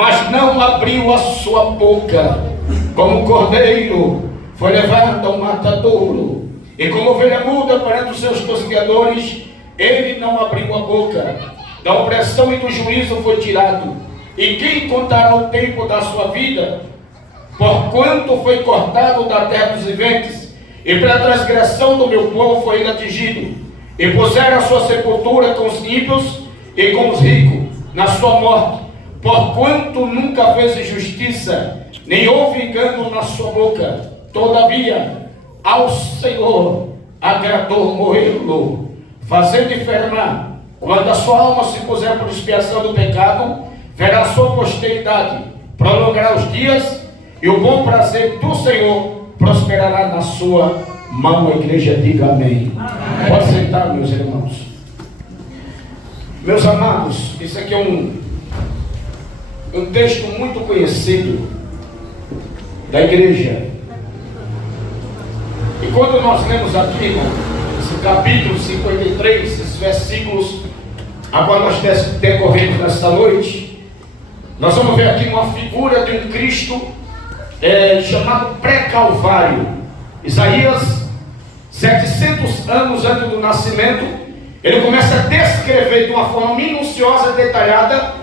mas não abriu a sua boca. Como cordeiro foi levado ao matadouro, e como ovelha muda perante os seus tosqueadores, ele não abriu a boca. Da opressão e do juízo foi tirado. E quem contará o tempo da sua vida? Porquanto foi cortado da terra dos viventes, e pela transgressão do meu povo foi ele atingido. E puseram a sua sepultura com os ímpios e com os ricos na sua morte, porquanto nunca fez justiça, nem houve engano na sua boca. Todavia, ao Senhor agradou morrê-lo, fazendo enfermar. Quando a sua alma se puser por expiação do pecado, verá a sua posteridade, prolongará os dias, e o bom prazer do Senhor prosperará na sua mão. A igreja diga amém. Pode sentar, meus irmãos. Meus amados, isso aqui é um texto muito conhecido da igreja. E quando nós lemos aqui, irmão, esse capítulo 53, esses versículos a qual nós decorremos nesta noite, nós vamos ver aqui uma figura de um Cristo chamado pré-calvário. Isaías, 700 anos antes do nascimento, ele começa a descrever de uma forma minuciosa e detalhada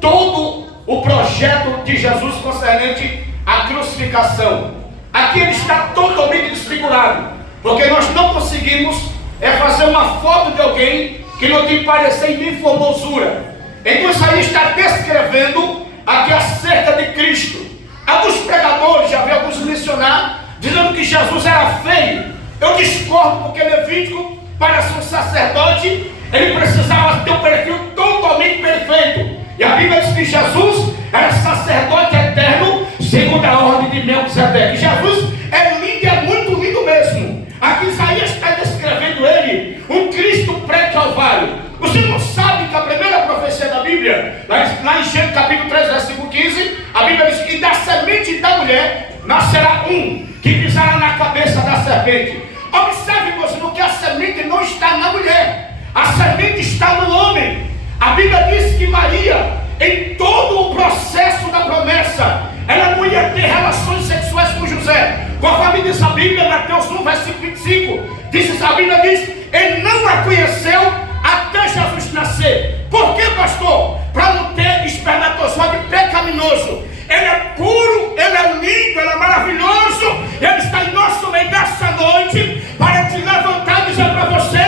todo o projeto de Jesus concernente à crucificação. Aqui ele está totalmente desfigurado, porque nós não conseguimos fazer uma foto de alguém que não tem parecer em formosura. Então isso aí está descrevendo aqui acerca de Cristo. Alguns pregadores, já vi alguns mencionar, dizendo que Jesus era feio. Eu discordo, porque Levítico, para ser um sacerdote, ele precisava ter um perfil totalmente perfeito. E a Bíblia diz que Jesus era sacerdote eterno, segundo a ordem de Melquisedeque. Jesus é lindo, é muito lindo mesmo. Aqui Isaías está descrevendo ele, um Cristo pré-calvário. Você não sabe que a primeira profecia da Bíblia, lá em Gênesis capítulo 3, versículo 15, a Bíblia diz que da semente da mulher nascerá um, que pisará na cabeça da serpente. Observe, meus irmãos, que a semente não está na mulher, a semente está no homem. A Bíblia diz que Maria, em todo o processo da promessa, ela não ia ter relações sexuais com José. Conforme diz a Bíblia, Mateus 1, versículo 25, a Bíblia diz, ele não a conheceu até Jesus nascer. Por que, pastor? Para não ter espermatozoide pecaminoso. Ele é puro, ele é lindo, ele é maravilhoso. Ele está em nosso meio nessa noite para te levantar e dizer para você: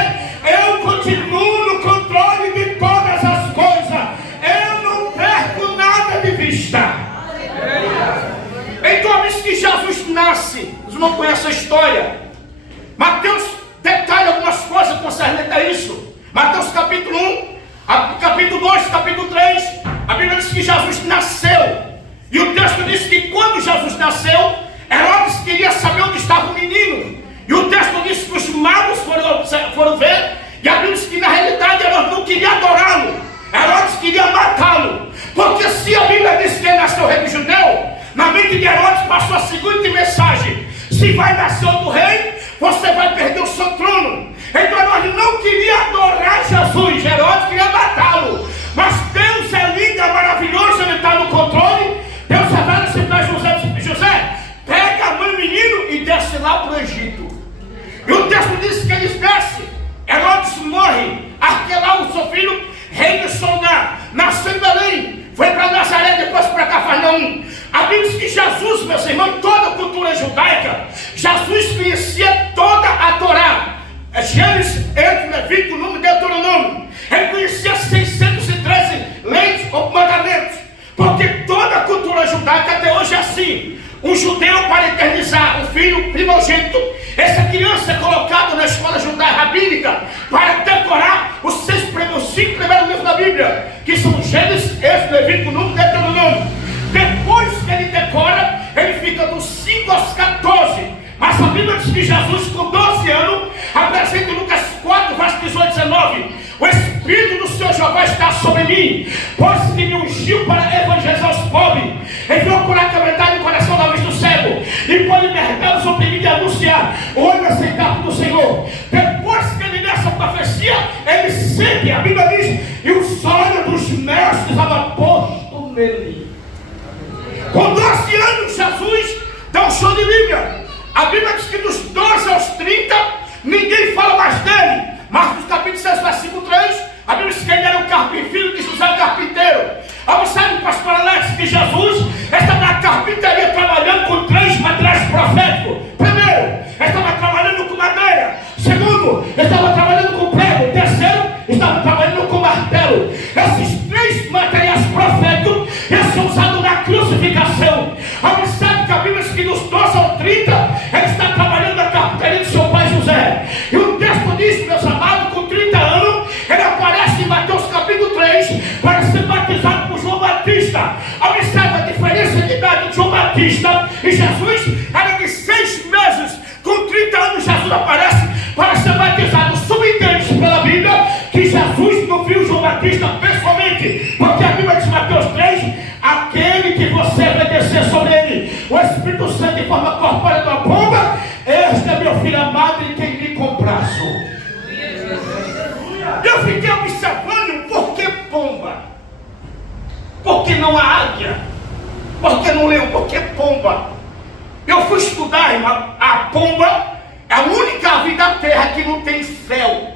eu continuo no controle de todas as coisas. Eu não perco nada de vista. Então, diz que Jesus nasce. Vocês não conhecem a história. Mateus detalha algumas coisas concernentes a isso. Mateus capítulo 1, capítulo 2, capítulo 3, a Bíblia diz que Jesus nasceu. E o texto diz que quando Jesus nasceu, Herodes queria saber onde estava o menino. E o texto diz que os magos foram ver, e a Bíblia diz que na realidade Herodes não queria adorá-lo. Herodes queria matá-lo. Porque se a Bíblia diz que ele nasceu rei judeu, na mente de Herodes passou a seguinte mensagem: se vai nascer outro rei, você vai perder o seu trono. Então Herodes não queria adorar Jesus, Herodes queria matá-lo. Mas Deus é lindo, é maravilhoso, ele está no controle. Deus revela assim para José: pega a mãe do menino e desce lá para o Egito. E o texto diz que eles descem. Herodes morre. Arquelau, o seu filho, rei de Sonar, nasceu em Belém, foi para Nazaré, depois para Cafarnaum. A Bíblia diz que Jesus, meus irmãos, toda a cultura judaica, Jesus conhecia toda a Torá. Gênesis, Êxodo, Levítico, Número, Deuteronômio. Ele conhecia 613 leis ou mandamentos. Porque toda a cultura judaica até hoje é assim. Um judeu, para eternizar o filho primogênito, essa criança é colocada na escola judaica rabínica para decorar os 5 primeiros livros da Bíblia, que são Gênesis, Êxodo, Levítico, Número, Deuteronômio. Depois que ele decora, ele fica dos 5 aos 14. Mas a Bíblia diz que Jesus, com 12 anos, apresenta em Lucas 4, verso 18 e 19: o Espírito do Senhor Jeová está sobre mim, pois que me ungiu para evangelizar os pobres, enviou curar a quebrantada do coração da vista do cego, e pode libertar os oprimidos e anunciar o ano aceitável do Senhor. Depois que ele nessa profecia, ele sente, a Bíblia diz, e os olhos dos mestres estavam postos nele. Com 12 anos, Jesus dá um show de Bíblia. A Bíblia diz que dos 12 aos 30, ninguém fala mais dele. Marcos capítulo 6, versículo 3, a Bíblia diz que ele era um carpinteiro, filho de José o carpinteiro. Observe, pastor Alex, que Jesus estava na carpintaria trabalhando com 3 materiais proféticos. Primeiro, estava trabalhando com madeira. Segundo, estava trabalhando com prego. Terceiro, estava trabalhando com martelo. Esses 3 materiais proféticos eles são usados na crucificação. Observe que a Bíblia diz que dos 12 ao 30 ele está trabalhando na carpintaria do seu pai José. E o texto diz, meus amados, com 30 anos ele aparece em Mateus capítulo 3 para ser batizado por João Batista. Observe a diferença de idade de João Batista e Jesus era de 6 meses. Com 30 anos Jesus aparece para ser batizado. Subentende pela Bíblia que Jesus não viu João Batista pessoalmente, porque a Bíblia diz em Mateus 3: aquele que você vai descer sobre ele o Espírito Santo em forma corpórea de uma pomba, este é meu filho amado em quem me comprazo. Eu fiquei observando por que pomba, por que não a águia, por que não leão, por que pomba. Eu fui estudar, irmã, a pomba é a única ave da terra que não tem céu.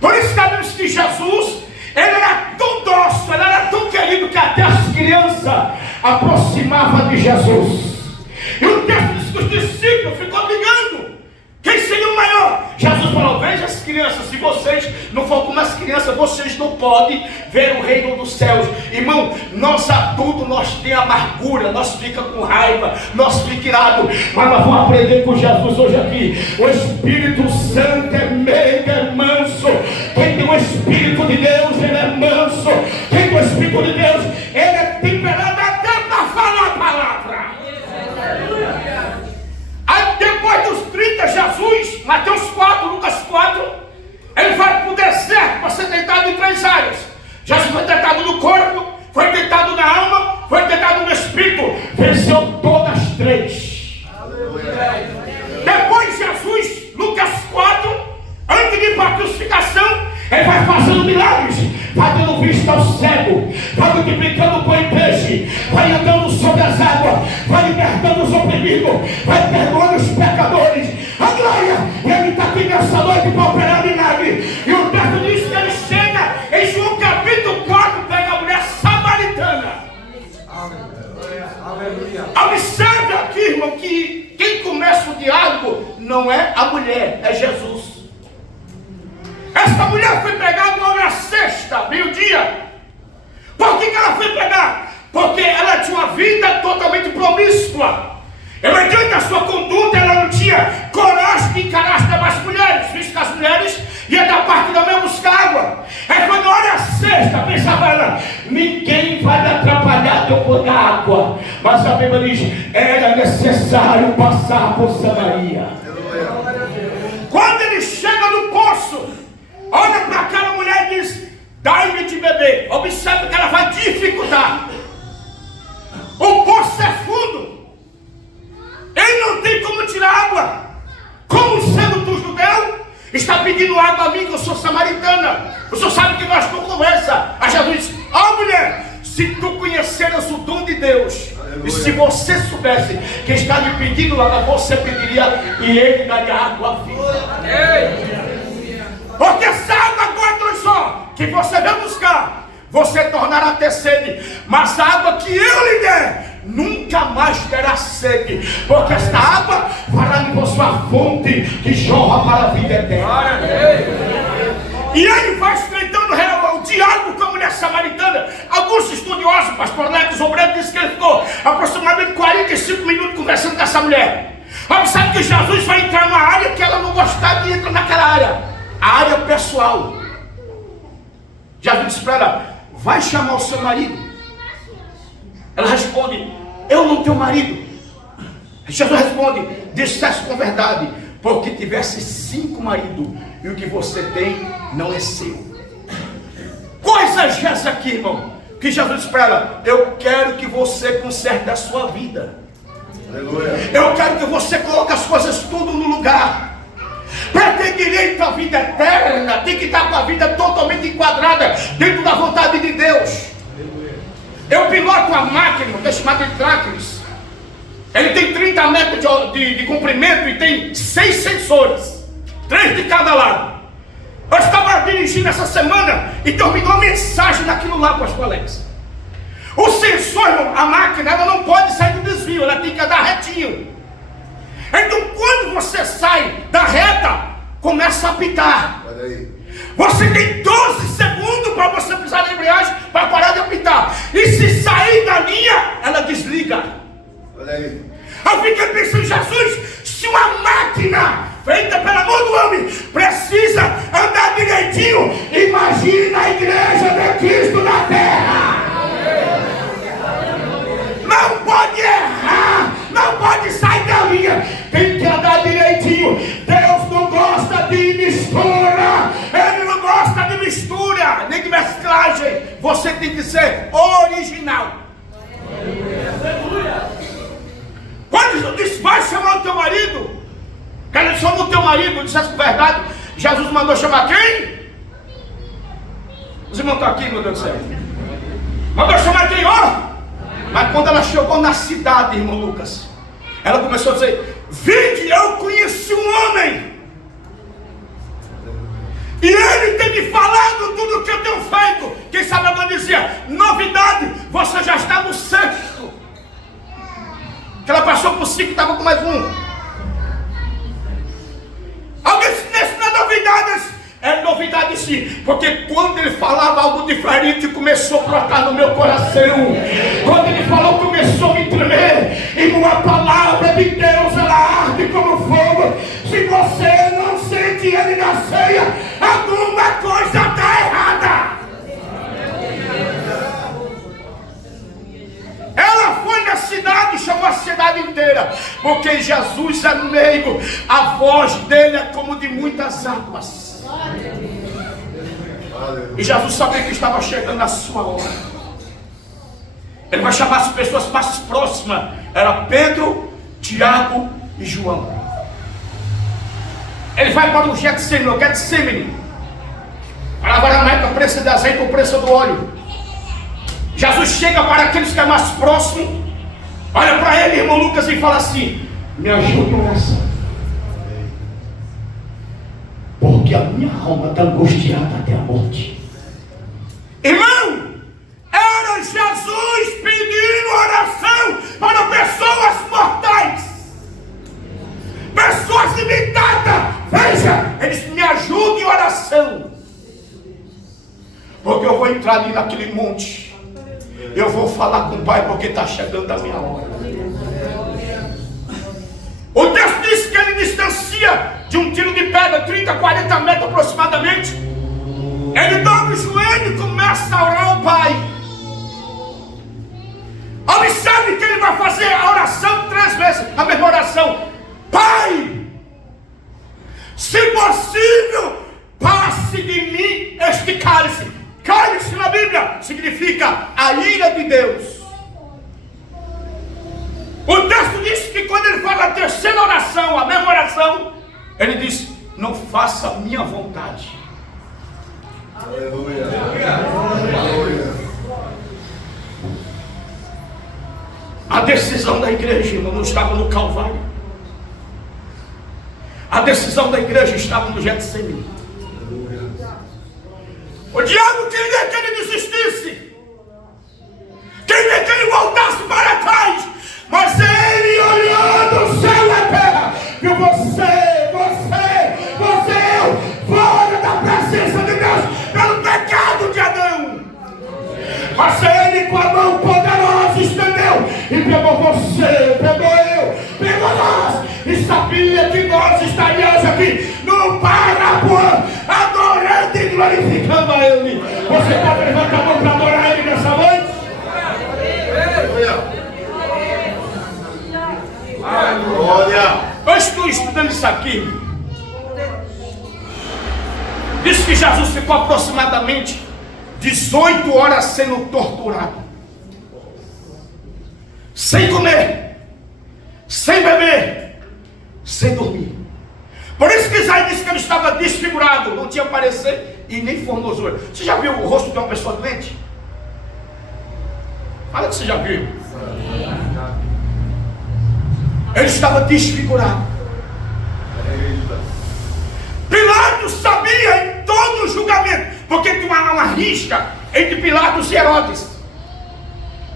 Por isso sabemos que Jesus, ele era tão dócil, ele era tão querido que até as crianças aproximavam de Jesus. E o texto diz que os discípulos ficam brigando. Quem seria o maior? Jesus falou: veja as crianças, se vocês não for como as crianças, vocês não podem ver o reino dos céus. Irmão, nós adultos, nós temos amargura, nós fica com raiva, nós fica irado, mas nós vamos aprender com Jesus hoje aqui. O Espírito Santo é meigo, é manso. Quem tem o Espírito de Deus, ele é manso. Quem tem o Espírito de Deus, ele é temperado até para falar a palavra. Aí depois dos 30, Jesus, Mateus 4, Lucas 4, ele vai para o deserto para ser tentado em 3 áreas. Jesus foi tentado no corpo, foi tentado na alma, foi tentado no espírito. Venceu todas as 3. Depois Jesus, Lucas 4, antes de ir para a crucificação, ele vai fazendo milagres, vai dando vista ao cego, vai multiplicando pão e peixe, vai andando sobre as águas, vai libertando os oprimidos, vai perdoando os pecadores. A glória! E ele está aqui nessa noite para operar milagre. E o texto diz que ele chega em João capítulo 4, pega a mulher samaritana. Aleluia. Observe aqui, irmão, que quem começa o diálogo não é a mulher, é Jesus. Essa mulher foi pegar uma hora sexta, meio-dia. Por que ela foi pegar? Porque ela tinha uma vida totalmente promíscua. Ela, diante da sua conduta, ela não tinha coragem de encarar as demais mulheres, visto que as mulheres iam da parte da manhã buscar água. Aí quando a hora sexta, pensava ela: ninguém vai me atrapalhar de eu pegar água. Mas a Bíblia diz: era necessário passar por Samaria. Quando ele chega no poço, olha para aquela mulher e diz: dai-me de beber. Observe que ela vai dificultar. O poço é fundo, ele não tem como tirar água. Como sendo tu judeu, está pedindo água a mim, que eu sou samaritana. O senhor sabe que nós não conversa. A Jesus disse: ó mulher, se tu conheceras o dom de Deus, e se você soubesse que está lhe pedindo água, você pediria e ele daria água viva. Porque essa água agora, só que você vai buscar, você tornará a ter sede. Mas a água que eu lhe der, nunca mais terá sede. Porque esta água fará de você uma fonte que jorra para a vida eterna. E ele vai estreitando o diálogo com a mulher samaritana. Alguns estudiosos, pastor Lex Obreiro, dizem que ele ficou aproximadamente 45 minutos conversando com essa mulher. Mas sabe que Jesus vai entrar numa área que ela não gostava de entrar naquela área. A área pessoal. Já disse para ela: vai chamar o seu marido. Ela responde: eu não tenho marido. Jesus responde: disseste com verdade, porque tivesse 5 maridos, e o que você tem não é seu. Coisas essas aqui, irmão, que Jesus disse para ela: eu quero que você conserte a sua vida. Aleluia. Eu quero que você coloque as coisas tudo no lugar. Para ter direito à vida eterna, tem que estar com a vida totalmente enquadrada dentro da vontade de Deus. Eu piloto uma máquina que é chamada de Trackless. Ele tem 30 metros de comprimento e tem 6 sensores, 3 de cada lado. Eu estava dirigindo essa semana e Deus me deu uma mensagem naquilo lá, pastor Alex. O sensor, a máquina, ela não pode sair do desvio, ela tem que andar retinho. Então quando você sai da reta, começa a apitar. Você tem 12 segundos para você pisar na embreagem para parar de apitar. E se sair da linha, ela desliga. Olha aí. Eu fiquei pensando, Jesus, se uma máquina feita pelo amor do homem precisa andar direitinho, imagina a igreja de Cristo na terra. Não pode errar, não pode sair da linha, tem que andar direitinho. Deus não gosta de mistura, Ele não gosta de mistura, nem de mesclagem. Você tem que ser original. Quando Jesus disse, vai chamar o teu marido, que ele chamou o teu marido, dissesse com verdade, Jesus mandou chamar quem? Os irmãos estão aqui, meu Deus do céu. Mandou chamar quem? Ó! Mas quando ela chegou na cidade, irmão Lucas, ela começou a dizer, vinde, eu conheci um homem, e ele tem me falado tudo o que eu tenho feito. Quem sabe ela dizia, novidade, você já está no sexto. Que ela passou por 5 e estava com mais um. Alguém disse, isso não é novidade. É novidade sim, porque quando ele falava algo diferente, começou a brotar no meu coração. Quando ele falou, começou a me tremer. E uma palavra de Deus, ela arde como fogo. Se você não sente ele na ceia, alguma coisa está errada. Ela foi na cidade, chamou a cidade inteira, porque Jesus é meigo, a voz dele é como de muitas águas. E Jesus sabia que estava chegando a sua hora. Ele vai chamar as pessoas mais próximas. Era Pedro, Tiago e João. Ele vai para o Getsemane. Palavra aramaica, o preço de azeite, o preço do óleo. Jesus chega para aqueles que é mais próximo, olha para ele, irmão Lucas, e fala assim, me ajude nessa, porque a minha alma está angustiada até a morte. Irmão, era Jesus pedindo oração para pessoas mortais, pessoas limitadas. Veja, eles me ajudam em oração, porque eu vou entrar ali naquele monte. Eu vou falar com o Pai porque está chegando a minha hora. O texto diz que ele distancia de um tiro de pedra 30, 40 metros aproximadamente. Ele dobra o joelho e começa a orar ao Pai. Observe que ele vai fazer a oração 3 vezes, a mesma oração. Pai, se possível, passe de mim este cálice. Cálice na Bíblia significa a ira de Deus. O texto diz que quando ele faz a terceira oração, a mesma oração, ele diz, não faça a minha vontade. Aleluia. Aleluia. A decisão da igreja, irmão, não estava no Calvário. A decisão da igreja estava no Getsemane. O diabo queria que ele desistisse, queria que ele voltasse para trás, mas ele olhou do céu e terra, viu você, fora da presença de Deus, pelo pecado de Adão. Mas ele com a mão poderosa estendeu e pegou você, pegou eu, pegou nós, e sabia que nós estaríamos aqui no Parapuã, adorando e glorificando a Ele. Você pode levantar a mão para adorar Ele nessa noite? Glória. Eu estou estudando isso aqui. Diz que Jesus ficou aproximadamente 18 horas sendo torturado, sem comer, sem beber, sem dormir. Por isso que Isaías disse que ele estava desfigurado, não tinha parecer e nem formosura. Você já viu o rosto de uma pessoa doente? Fala que você já viu. Ele estava desfigurado. Pilatos sabia em todo o julgamento, porque tinha uma risca entre Pilatos e Herodes.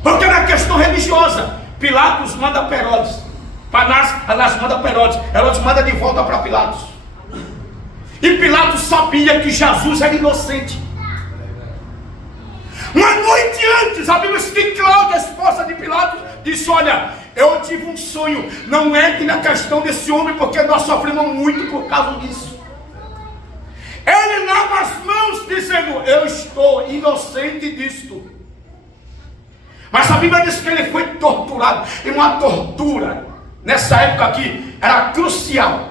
Porque na questão religiosa, Pilatos manda para Herodes, Anás manda para Herodes, Herodes manda de volta para Pilatos. E Pilatos sabia que Jesus era inocente. Uma noite antes, a Bíblia diz que Cláudia, a esposa de Pilatos, disse: olha, eu tive um sonho, não entre na questão desse homem, porque nós sofremos muito por causa disso. Ele lava as mãos dizendo: eu estou inocente disto. Mas a Bíblia diz que ele foi torturado. E uma tortura, nessa época aqui, era crucial.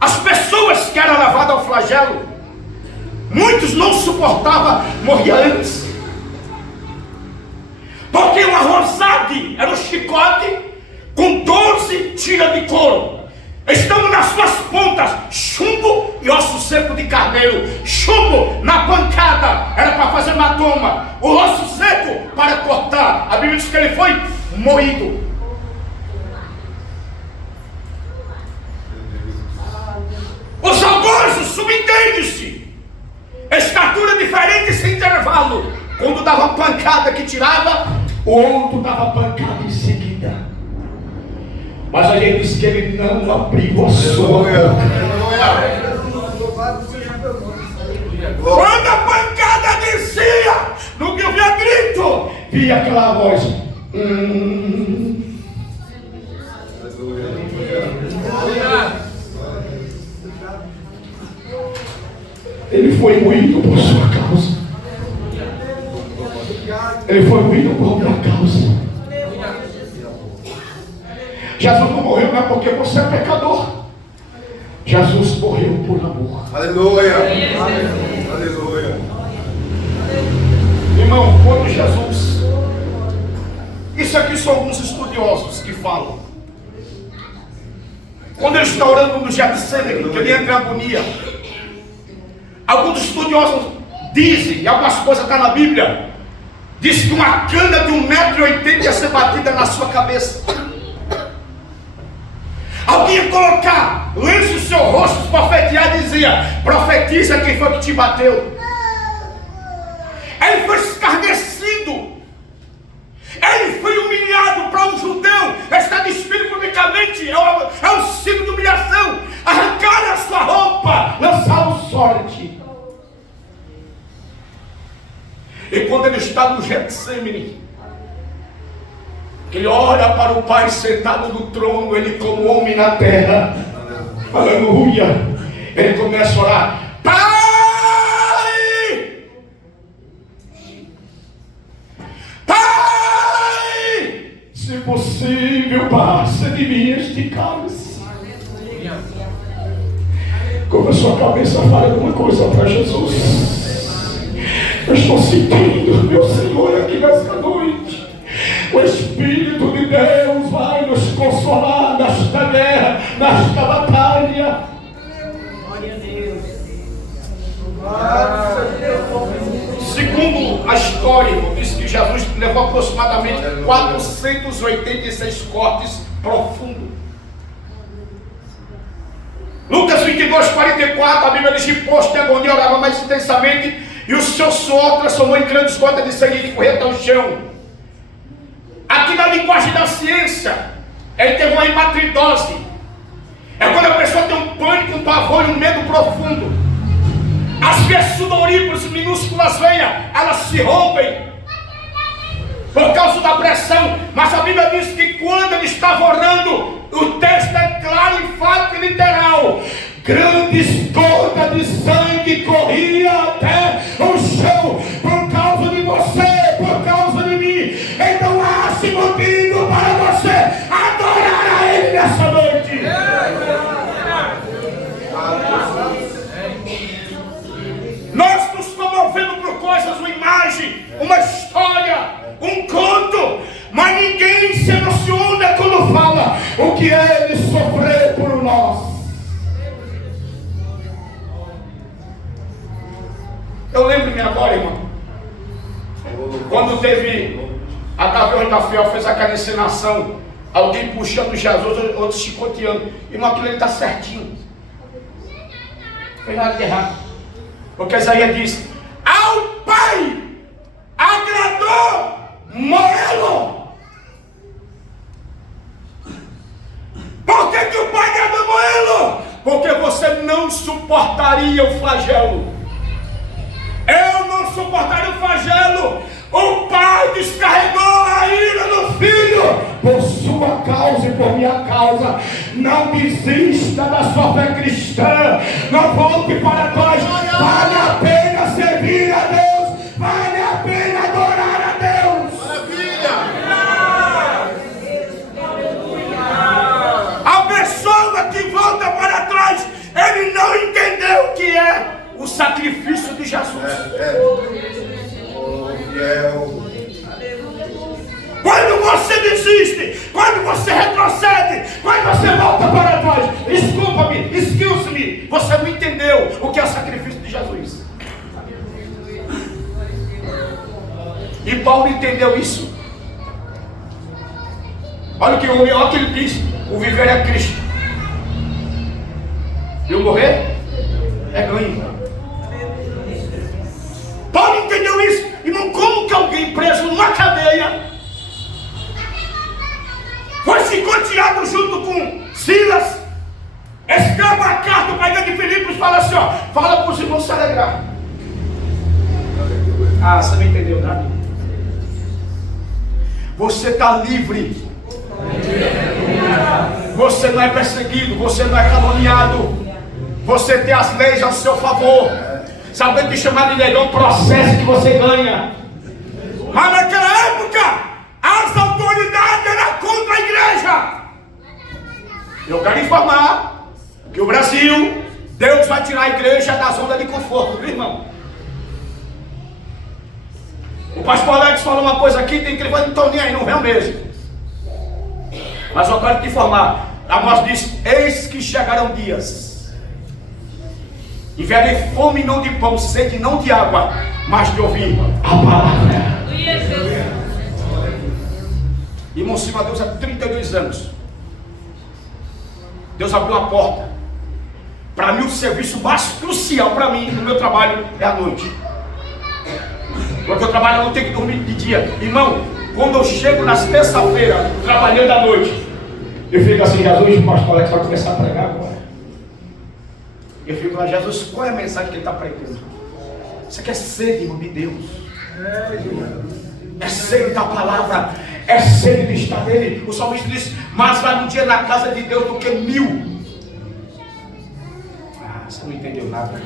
As pessoas que eram levadas ao flagelo, muitos não suportavam morrer antes. Porque uma rosade era um chicote com 12 tiras de couro. Estamos nas suas pontas, chumbo e osso seco de carneiro. Chumbo na pancada era para fazer hematoma, o osso seco para cortar. A Bíblia diz que ele foi moído. Os algozes, subentende-se, estatura diferente sem intervalo. Quando dava pancada que tirava, o outro dava pancada em seguida. Mas a gente diz que ele não abriu a sua boca. Quando a pancada descia, no que eu via grito, via aquela voz. Ele foi moído por sua causa. Ele foi moído por minha causa. Jesus não morreu não é porque você é pecador. Jesus morreu por amor. Aleluia. Aleluia. Irmão, quando Jesus... Isso aqui são alguns estudiosos que falam. Quando ele está orando no Getsemane, que ele entra em agonia, alguns estudiosos dizem, e algumas coisas estão na Bíblia, diz que uma cana de 1,80 m ia ser batida na sua cabeça. Alguém ia colocar lenço no seu rosto, profetizar, dizia: profetiza quem foi que te bateu. Ele foi escarnecido, ele foi humilhado. Para um judeu, está despido publicamente, é um signo de humilhação. Arrancaram a sua roupa, lançaram sorte. E quando ele está no Getsemane, ele olha para o Pai sentado no trono, ele como homem na terra, aleluia, ele começa a orar: Pai, Pai, se possível, passa de mim este cálice. Como a sua cabeça fala alguma coisa para Jesus. Eu estou sentindo, meu Senhor, aqui nessa noite. O Espírito de Deus vai nos consolar nesta guerra, nesta batalha. Glória a Deus. Segundo a história, diz que Jesus levou aproximadamente 486 cortes profundos. Lucas 22, 44, a Bíblia diz que posto de agonia orava mais intensamente, e o seu suor transformou em grandes gotas de sangue que corria até o chão. Aqui na linguagem da ciência, ele teve uma hematidose. É quando a pessoa tem um pânico, um pavor e um medo profundo. As veias sudoríparas, minúsculas veias, elas se rompem por causa da pressão. Mas a Bíblia diz que quando ele estava orando, o texto é claro, enfático e literal: grandes gotas de sangue corriam até o chão por causa de você, por causa de mim. Então há esse motivo para você adorar a Ele nessa noite. Nós nos comovemos por coisas, uma imagem, uma história, um conto, mas ninguém se emociona quando fala o que Ele sofreu por nós. Eu lembro-me agora, irmão, quando teve Gaviões da Fiel fez aquela encenação, alguém puxando Jesus, outros chicoteando. Irmão, aquilo ele está certinho. Não fez nada de errado. Porque Isaías diz: ao Pai agradou moê-lo. Por que o Pai agradou moê-lo? Porque você não suportaria o flagelo. Eu não suportaria o flagelo. O Pai descarregou a ira no Filho por sua causa e por minha causa. Não desista da sua fé cristã. Não volte para trás. Vale a pena servir a Deus. Vale a pena adorar a Deus. Maravilha. A pessoa que volta para trás, ele não entendeu o que é o sacrifício de Jesus. Quando você desiste, quando você retrocede, quando você volta para trás, desculpa-me, excuse-me, você não entendeu o que é o sacrifício de Jesus. E Paulo entendeu isso. Olha o que ele diz: o viver é Cristo e o morrer é ganho. Paulo entendeu isso. Irmão, como que alguém preso numa cadeia foi chicoteado junto com Silas, escreve a carta para a igreja de Filipos e fala assim, ó, fala para os irmãos se alegrar. Ah, você não entendeu nada. Você está livre. Você não é perseguido, você não é caluniado. Você tem as leis ao seu favor. Sabendo que chamar de leilão processo que você ganha. Mas naquela época, as autoridades eram contra a igreja. Eu quero informar que o Brasil, Deus vai tirar a igreja da zona de conforto, viu, irmão? O pastor Alex falou uma coisa aqui, tem que levar, não estão nem aí, não vem mesmo. Mas eu quero te informar. A voz diz: eis que chegarão dias. E verem fome não de pão, sede não de água, mas de ouvir a palavra. Irmão, sim, a Deus há 32 anos. Deus abriu a porta. Para mim, o serviço mais crucial para mim no meu trabalho é a noite. Porque eu trabalho, eu não tenho que dormir de dia. Irmão, quando eu chego nas terça-feira, trabalhando à noite, eu fico assim: Jesus, o pastor Alex vai começar a pregar agora. Eu fico lá: Jesus, qual é a mensagem que ele está pregando? Isso aqui é sede, irmão, de Deus. É sede da palavra. É sede de estar nele. O salmista diz: mas vai um dia na casa de Deus do que 1000. Ah, você não entendeu nada.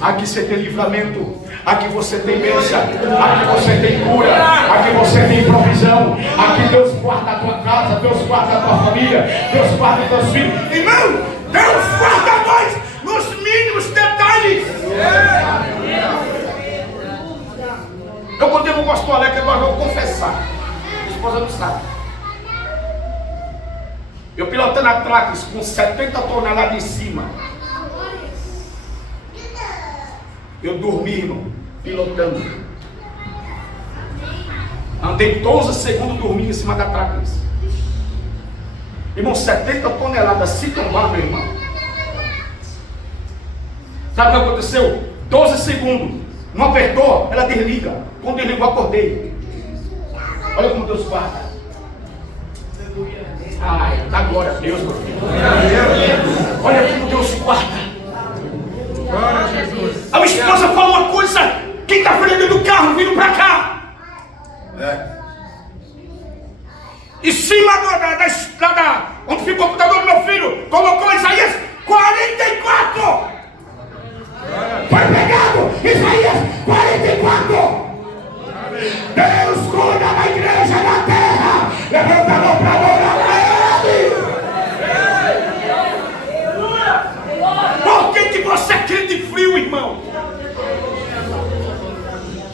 Aqui você tem livramento. Aqui você tem bênção. Aqui você tem cura. Aqui você tem provisão. Aqui Deus guarda a tua casa. Deus guarda a tua família. Deus guarda os teus filhos. Irmão, Deus guarda nós nos mínimos detalhes. Eu contei com o pastor Alex, agora eu vou confessar. Minha esposa não sabe. Eu pilotando a Trax com 70 toneladas em cima. Eu dormi, irmão, pilotando. Andei 12 segundos dormindo em cima da Trax. Irmão, 70 toneladas, se tomar, meu irmão. Sabe o que aconteceu? 12 segundos. Não apertou, ela desliga. Quando desligou, eu acordei. Olha como Deus guarda. Ai, dá glória a Deus, meu filho. Olha como Deus guarda. A minha esposa falou uma coisa quinta-feira dentro do carro, vindo pra cá. Em cima da estrada, onde fica o computador do meu filho, colocou Isaías 44. Foi pegado, Isaías 44. Deus cuida da igreja na terra. Levanta a mão para adorar a Ele. Por que você é crente frio, irmão?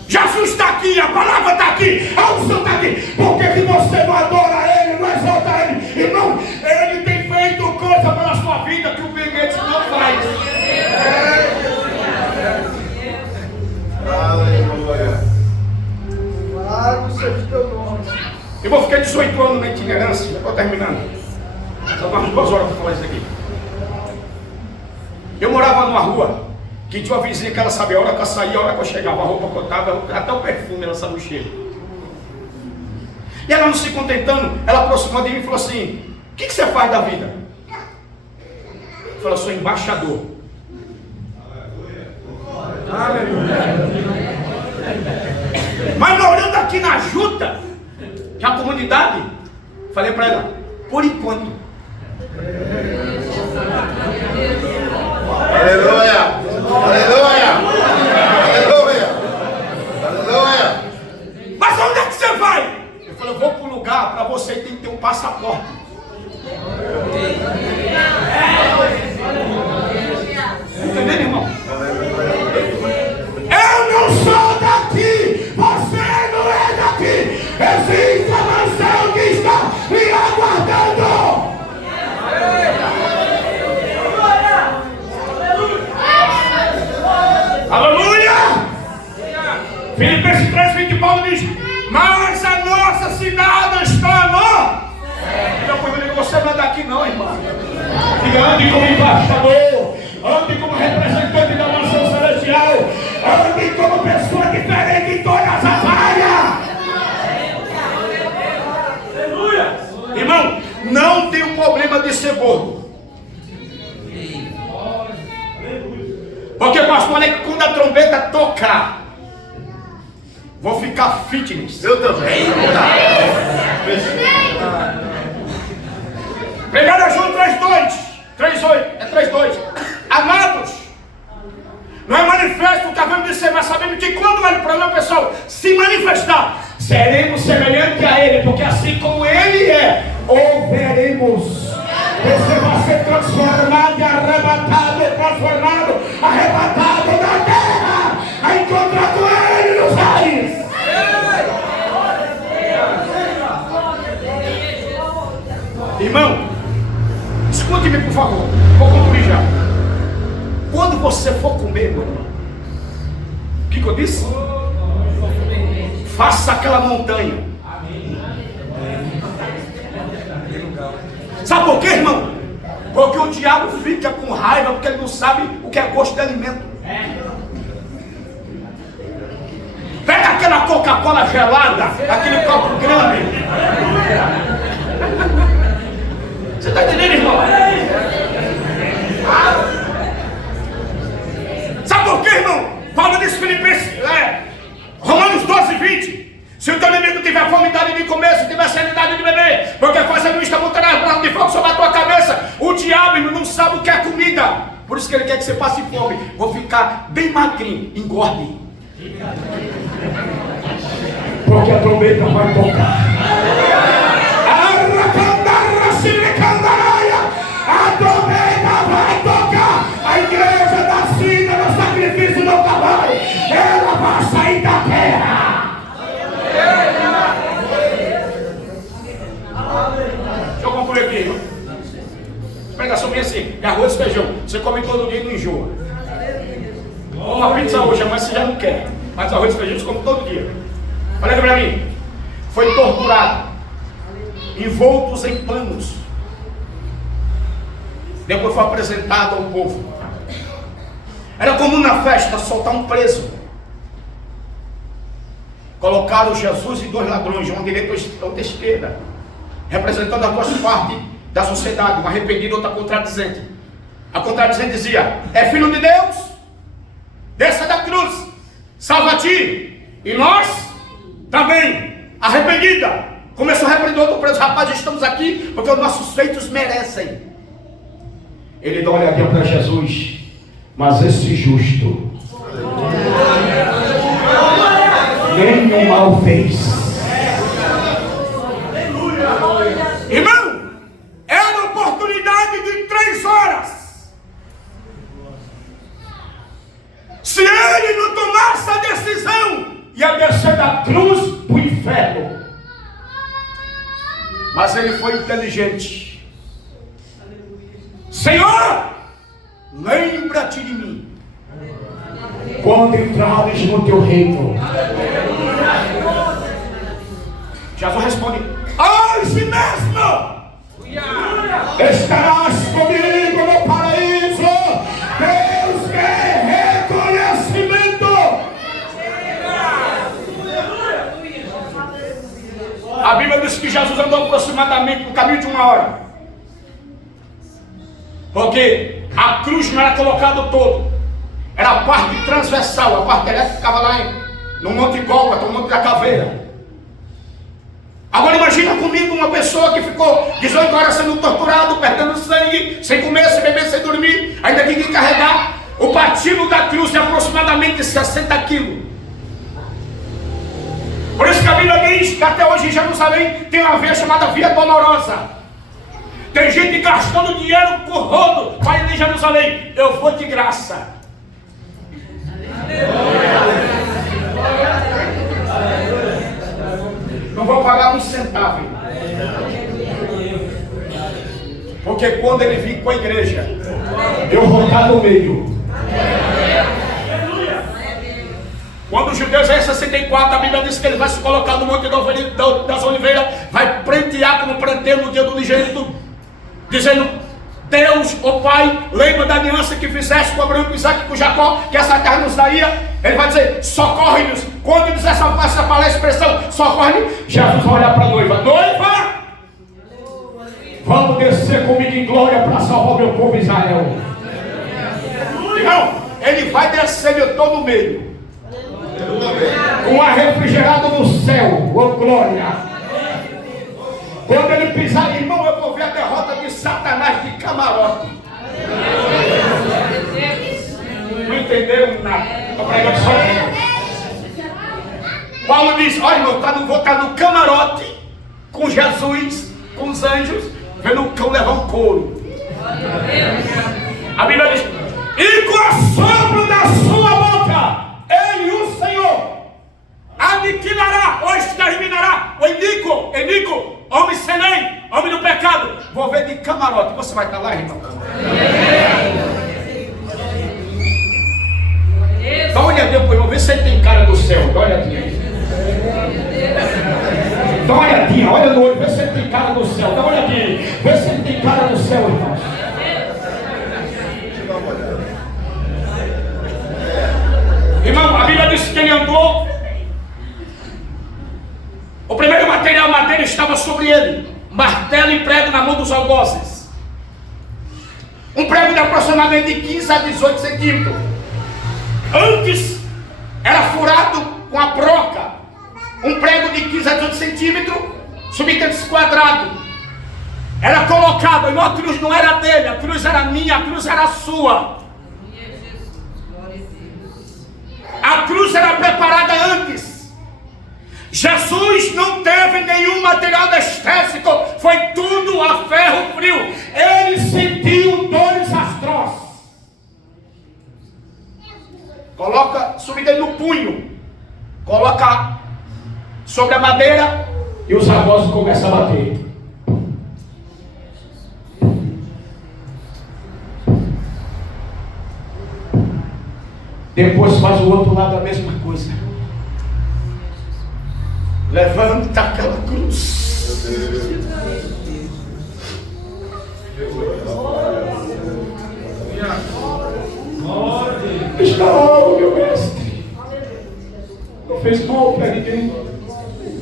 Jesus está aqui, a palavra está aqui, a unção está aqui. Por que você não adora Ele, não exalta Ele? Irmão, Ele tem feito coisa pela sua vida que o Benete não faz. Aleluia. Eu vou ficar 18 anos na itinerância, já estou terminando. Só umas 2 horas para falar isso aqui. Eu morava numa rua que tinha uma vizinha que ela sabia a hora que eu saía, a hora que eu chegava, a roupa que eu estava, até o perfume ela sabe o cheiro. E ela não se contentando, ela aproximou de mim e falou assim: o que você faz da vida? Eu falei: eu sou embaixador. Mas morando aqui na Juta, que é a comunidade, falei para ela: por enquanto. Aleluia! Aleluia! Aleluia! Aleluia! Mas onde é que você vai? Eu falei: eu vou para um lugar, para você tem que ter um passaporte. Entendeu, irmão? Eu não sou daqui, você não é daqui. Existe a mansão que está me aguardando. Aleluia! Filipenses 3:20, Paulo diz: mas a nossa cidade está no... Então, você não é daqui não, irmão. Diga: ande como embaixador, ande como representante da mansão celestial, ande como pessoa diferente em todas as áreas. Aleluia! Irmão, não tem um problema de ser gordo. Porque, pastor, olha que quando a trombeta tocar, vou ficar fitness. Eu também. 1 João 3:2, 3:8, é 3:2. Amados, não é manifesto o que acabamos de ser, mas sabemos que quando o problema, pessoal, se manifestar, seremos semelhantes a Ele, porque assim como Ele é, ou veremos. Você vai ser transformado e arrebatado, transformado, arrebatado da terra, a encontrar com Ele nos ares. Irmão, escute-me por favor, vou concluir já. Quando você for comer, meu irmão, o que eu disse? Faça aquela montanha. Sabe por quê, irmão? Porque o diabo fica com raiva, porque ele não sabe o que é gosto de alimento. Pega aquela Coca-Cola gelada, aquele copo grande. Você está entendendo, irmão? Sabe por quê, irmão? Paulo diz Filipenses, Romanos 12:20. Se o teu inimigo tiver fome, dá-lhe de comer, se tiver sede, dá-lhe de beber, porque fazendo isto, montarás brasa de fogo sobre a tua cabeça. O diabo não sabe o que é comida, por isso que ele quer que você passe fome. Vou ficar bem magrinho, engorde. Porque a trombeta vai tocar. A trombeta vai tocar. A igreja da sina no sacrifício do cavalo, ela vai sair da terra. Deixa eu concluir aqui, irmão. Pregação minha assim: é arroz e feijão. Você come todo dia e não enjoa. Uma pizza hoje, mas você já não quer. Mas arroz e feijão você come todo dia. Olha aqui pra mim. Foi torturado, envoltos em panos. Depois foi apresentado ao povo. Era comum na festa soltar um preso. Colocaram Jesus e 2 ladrões, uma direita e outra esquerda, representando as 2 partes da sociedade, uma arrependida e outra contradizente. A contradizente dizia: é filho de Deus, desça da cruz, salva-te. E nós também, arrependida, começou a repreender outro preso: rapaz, estamos aqui porque os nossos feitos merecem. Ele dá uma olhadinha para Jesus: mas esse justo nenhum mal fez. Irmão, era uma oportunidade de 3 horas. Se ele não tomasse a decisão, ia descer da cruz para o inferno. Mas ele foi inteligente. Senhor, lembra-te de mim quando entrares no teu reino. Jesus responde: hoje mesmo estarás comigo no paraíso. Deus quer reconhecimento. A Bíblia diz que Jesus andou aproximadamente no caminho de 1 hora, porque a cruz não era colocada todo, era a parte transversal, a parte elétrica ficava lá no Monte Gólgota, no Monte da Caveira. Agora imagina comigo uma pessoa que ficou 18 horas sendo torturado, perdendo sangue, sem comer, sem beber, sem dormir, ainda tem que carregar o patinho da cruz de aproximadamente 60 quilos. Por isso que a Bíblia diz que até hoje em Jerusalém tem uma via chamada Via Dolorosa. Tem gente gastando dinheiro por rodo para ir em Jerusalém. Eu vou de graça. Não vou pagar um centavo. Porque quando ele vir com a igreja, eu vou estar no meio. Quando os judeus em 64, a Bíblia diz que ele vai se colocar no Monte das Oliveiras, vai prantear como pranteio no dia do unigênito, dizendo: Deus, ó Pai, lembra da aliança que fizeste com Abraão, com Isaac e com Jacó, que essa terra nos daria. Ele vai dizer: socorre-nos. Quando ele diz essa palavra, expressão, socorre-nos, Jesus vai olhar para a noiva: noiva, vamos descer comigo em glória para salvar o meu povo Israel. Não, ele vai descer, eu estou no meio, com a refrigerada no céu, oh glória. Quando ele pisar, irmão, eu vou ver a derrota de Satanás de camarote. Não entenderam nada. Estou pregando só. Paulo diz: olha, irmão, vou estar no camarote com Jesus, com os anjos, vendo o cão levar um couro. A Bíblia diz: e com a sombra da sua boca, ele, o Senhor, aniquilará ou exterminará o iníquo, homem sem lei, homem do pecado. Vou ver de camarote. Você vai estar lá, irmão? Dá uma olhadinha pro irmão, vê se ele tem cara do céu. Dá uma olhadinha aí. Dá uma olhadinha, olha no olho, vê se ele tem cara do céu. Dá uma olhadinha aí, vê se ele tem cara do céu, irmão. Irmão, a Bíblia diz que ele andou. O primeiro material, madeira, estava sobre ele. Martelo e prego na mão dos algozes. Um prego de aproximadamente 15 a 18 centímetros. Antes era furado com a broca. Um prego de 15 a 18 centímetros, subitante quadrado. Era colocado, e a cruz não era dele, a cruz era minha, a cruz era sua. A cruz era preparada antes. Jesus não teve nenhum material anestésico, foi tudo a ferro frio. Ele sentiu dores atrozes. Coloca, subida no punho, coloca sobre a madeira e os algozes começam a bater. Depois faz o outro lado a mesma coisa. Levanta aquela cruz. Está lá, meu mestre. Não fez mal para ninguém.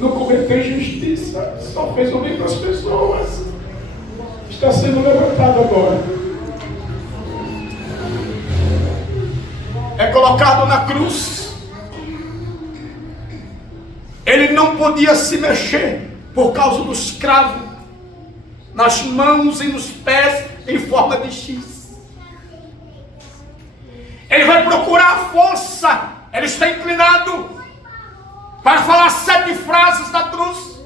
Não cometeu injustiça. Só fez o bem para as pessoas. Está sendo levantado agora. É colocado na cruz. Ele não podia se mexer por causa dos cravos nas mãos e nos pés em forma de X. Ele vai procurar a força. Ele está inclinado para falar 7 frases da cruz.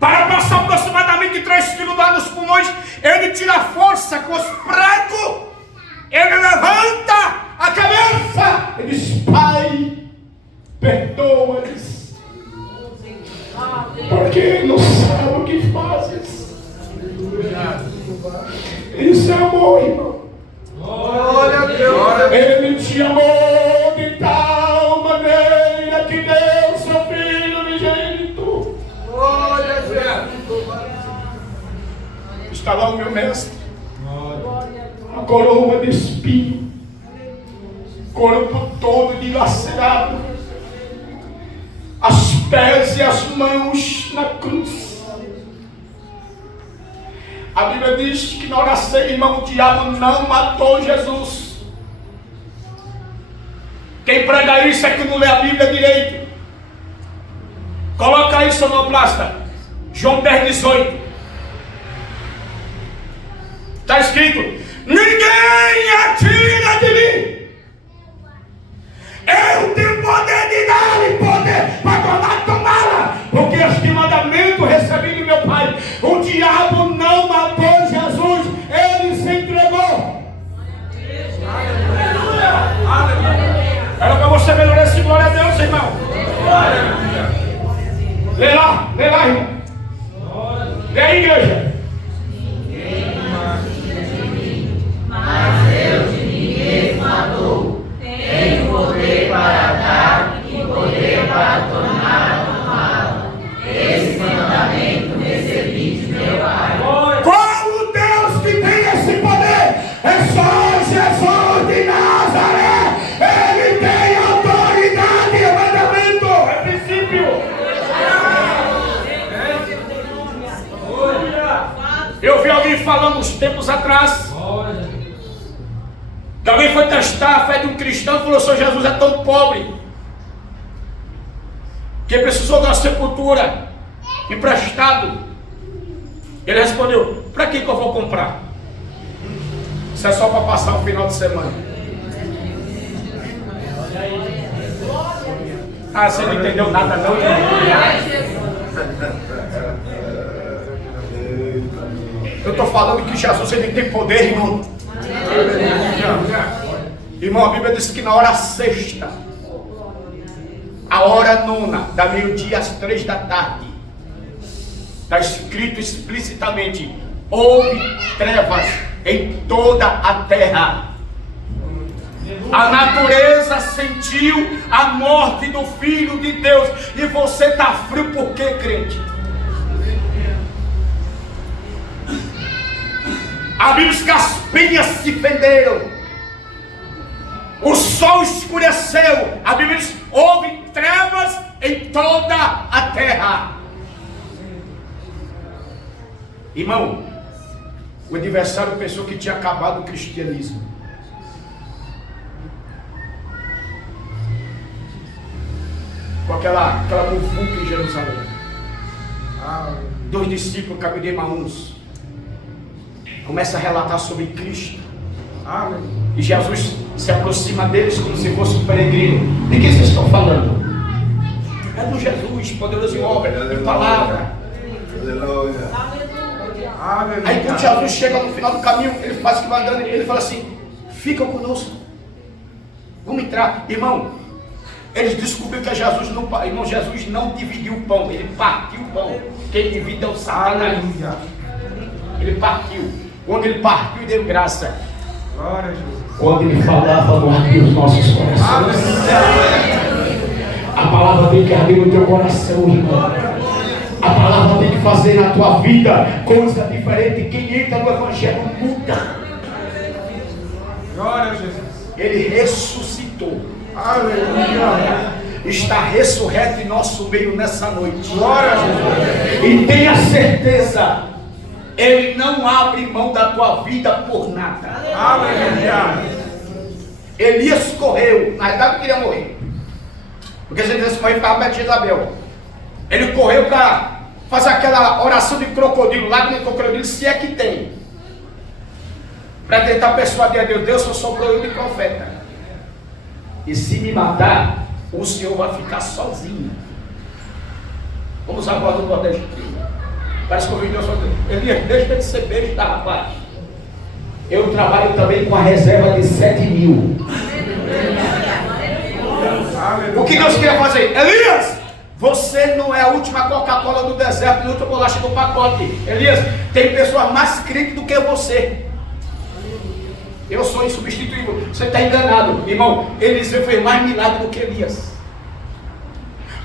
Para passar aproximadamente 3 kg nos pulmões, ele tira a força com os pregos. Ele levanta a cabeça. Ele diz: Pai, perdoa-lhes, porque não sabem o que fazes. Isso é amor, irmão. Glória a Deus. Ele te amou de tal maneira que deu seu Filho unigênito, Está lá o meu mestre. A coroa de espinho, corpo todo dilacerado, as pés e as mãos na cruz. A Bíblia diz que na oração, irmão, o diabo não matou Jesus. Quem prega isso é que não lê a Bíblia direito. Coloca aí, sonoplasta, João 10:18. Está escrito: ninguém atira de mim. Eu tenho poder de dar-lhe poder para tornar tomá-la, porque este mandamento recebi do meu Pai. O diabo não matou Jesus, ele se entregou. Era para você melhorar esse glória a Deus, irmão. Lê lá, irmão. Lê aí, igreja. Mas eu de mim mesmo a dou. Tenho poder para dar e poder para tornar tomá-la. Esse mandamento recebi de meu Pai. Qual o Deus que tem esse poder? É só Jesus de Nazaré. Ele tem autoridade, é mandamento, é princípio. Eu vi alguém falando uns tempos atrás que alguém foi testar a fé de um cristão e falou: Senhor, Jesus é tão pobre que precisou de uma sepultura emprestado. Ele respondeu: para que eu vou comprar? Isso é só para passar o final de semana. Ah, você não entendeu nada não, irmão. Eu estou falando que Jesus ele tem poder, irmão. Irmão, a Bíblia diz que na hora sexta, a hora nona, da meio-dia às 3 da tarde, está escrito explicitamente: houve trevas em toda a terra. A natureza sentiu a morte do Filho de Deus. E você está frio por quê, crente? A Bíblia diz que as penhas se fenderam, o sol escureceu. A Bíblia diz: houve trevas em toda a terra. Irmão, o adversário pensou que tinha acabado o cristianismo. Com aquela muvuca em Jerusalém. 2 discípulos, caminho de Emaús, começa a relatar sobre Cristo. E Jesus se aproxima deles como se fosse um peregrino. De quem vocês estão falando? É do Jesus, poderoso em obra, em palavra. Aí quando Jesus chega no final do caminho, ele faz o que vai andando, ele fala assim: fica conosco, vamos entrar. Irmão, eles descobriram que Jesus não dividiu o pão, ele partiu o pão. Quem divide é o Satanás. Ele partiu. Quando ele partiu e deu graça, quando ele falava, não ardia os nossos corações. A palavra tem que arder no teu coração, irmão. A palavra tem que fazer na tua vida coisa diferente. Quem entra no Evangelho muda. Glória a Jesus. Ele ressuscitou. Aleluia. Está ressurreto em nosso meio nessa noite. Glória a Jesus. E tenha certeza, Ele não abre mão da tua vida por nada. Aleluia. Elias correu, na verdade não queria morrer, porque se ele quisesse morrer ficava perto de Isabel. Ele correu para fazer aquela oração de crocodilo, lágrima de crocodilo, se é que tem, para tentar persuadir a Deus: Deus, só sobrou eu de profeta, e se me matar, o Senhor vai ficar sozinho. Vamos à voz do Nordeste. Parece que eu ouvi Deus falando: Elias, deixa de ser beijo da rapaz. Eu trabalho também com a reserva de 7.000. O que Deus queria fazer? Elias, você não é a última Coca-Cola do deserto, nem a última bolacha do pacote. Elias, tem pessoas mais crentes do que você. Eu sou insubstituível. Você está enganado, irmão. Eliseu fez mais milagre do que Elias.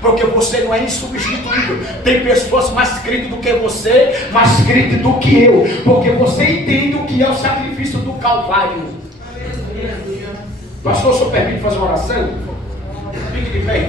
Porque você não é insubstituível. Tem pessoas mais crentes do que você, mais crentes do que eu. Porque você entende o que é o sacrifício do Calvário. Pastor, o senhor permite fazer uma oração? Fique de pé.